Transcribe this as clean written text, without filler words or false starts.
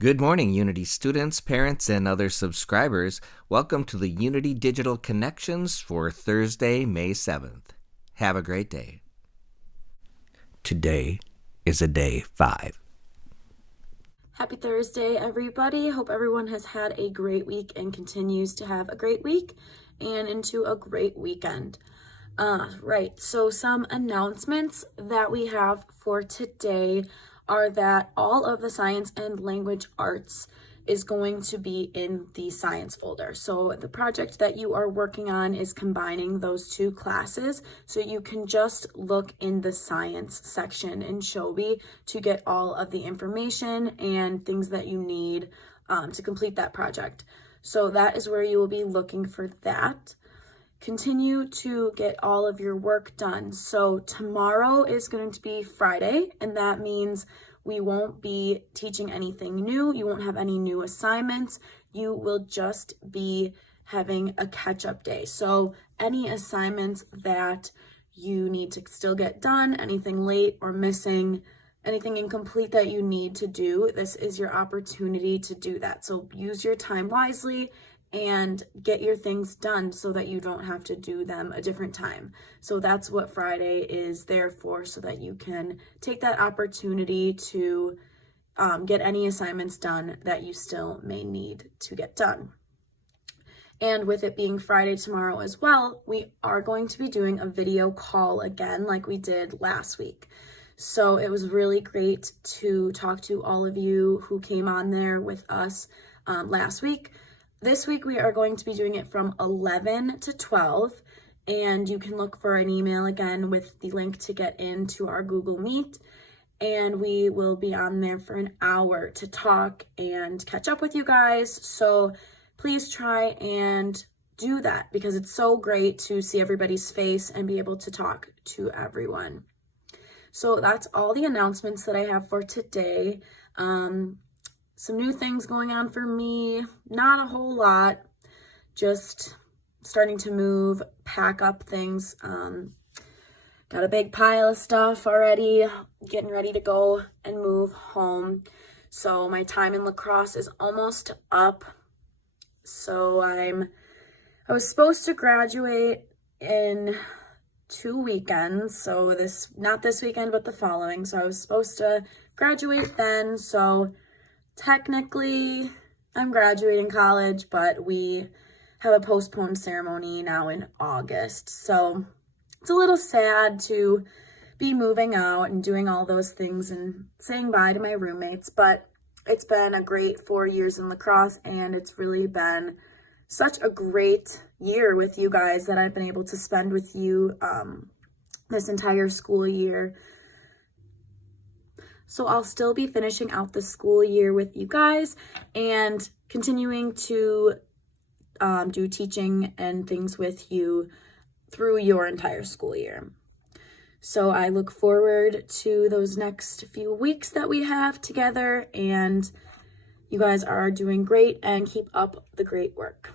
Good morning, Unity students, parents, and other subscribers. Welcome to the Unity Digital Connections for Thursday, May 7th. Have a great day. Today is a day 5. Happy Thursday, everybody. Hope everyone has had a great week and continues to have a great week and into a great weekend. Right, so some announcements that we have for today are that all of the science and language arts is going to be in the science folder. So the project that you are working on is combining those two classes. So you can just look in the science section in Shobi to get all of the information and things that you need to complete that project. So that is where you will be looking for that. Continue to get all of your work done. So tomorrow is going to be Friday, and that means we won't be teaching anything new. You won't have any new assignments. You will just be having a catch-up day. So any assignments that you need to still get done, anything late or missing, anything incomplete that you need to do, this is your opportunity to do that. So use your time wisely and get your things done so that you don't have to do them a different time. So that's what Friday is there for, so that you can take that opportunity to get any assignments done that you still may need to get done. And with it being Friday tomorrow as well, we are going to be doing a video call again like we did last week. So it was really great to talk to all of you who came on there with us last week. This week we are going to be doing it from 11 to 12, and you can look for an email again with the link to get into our Google Meet, and we will be on there for an hour to talk and catch up with you guys. So please try and do that, because it's so great to see everybody's face and be able to talk to everyone. So that's all the announcements that I have for today. Some new things going on for me, not a whole lot, just starting to move, pack up things. Got a big pile of stuff already, getting ready to go and move home. So my time in La Crosse is almost up. So I was supposed to graduate in 2 weekends. So not this weekend, but the following. So I was supposed to graduate then. So technically, I'm graduating college, but we have a postponed ceremony now in August. So it's a little sad to be moving out and doing all those things and saying bye to my roommates, but it's been a great 4 years in La Crosse, and it's really been such a great year with you guys that I've been able to spend with you this entire school year. So I'll still be finishing out the school year with you guys and continuing to do teaching and things with you through your entire school year. So I look forward to those next few weeks that we have together, and you guys are doing great and keep up the great work.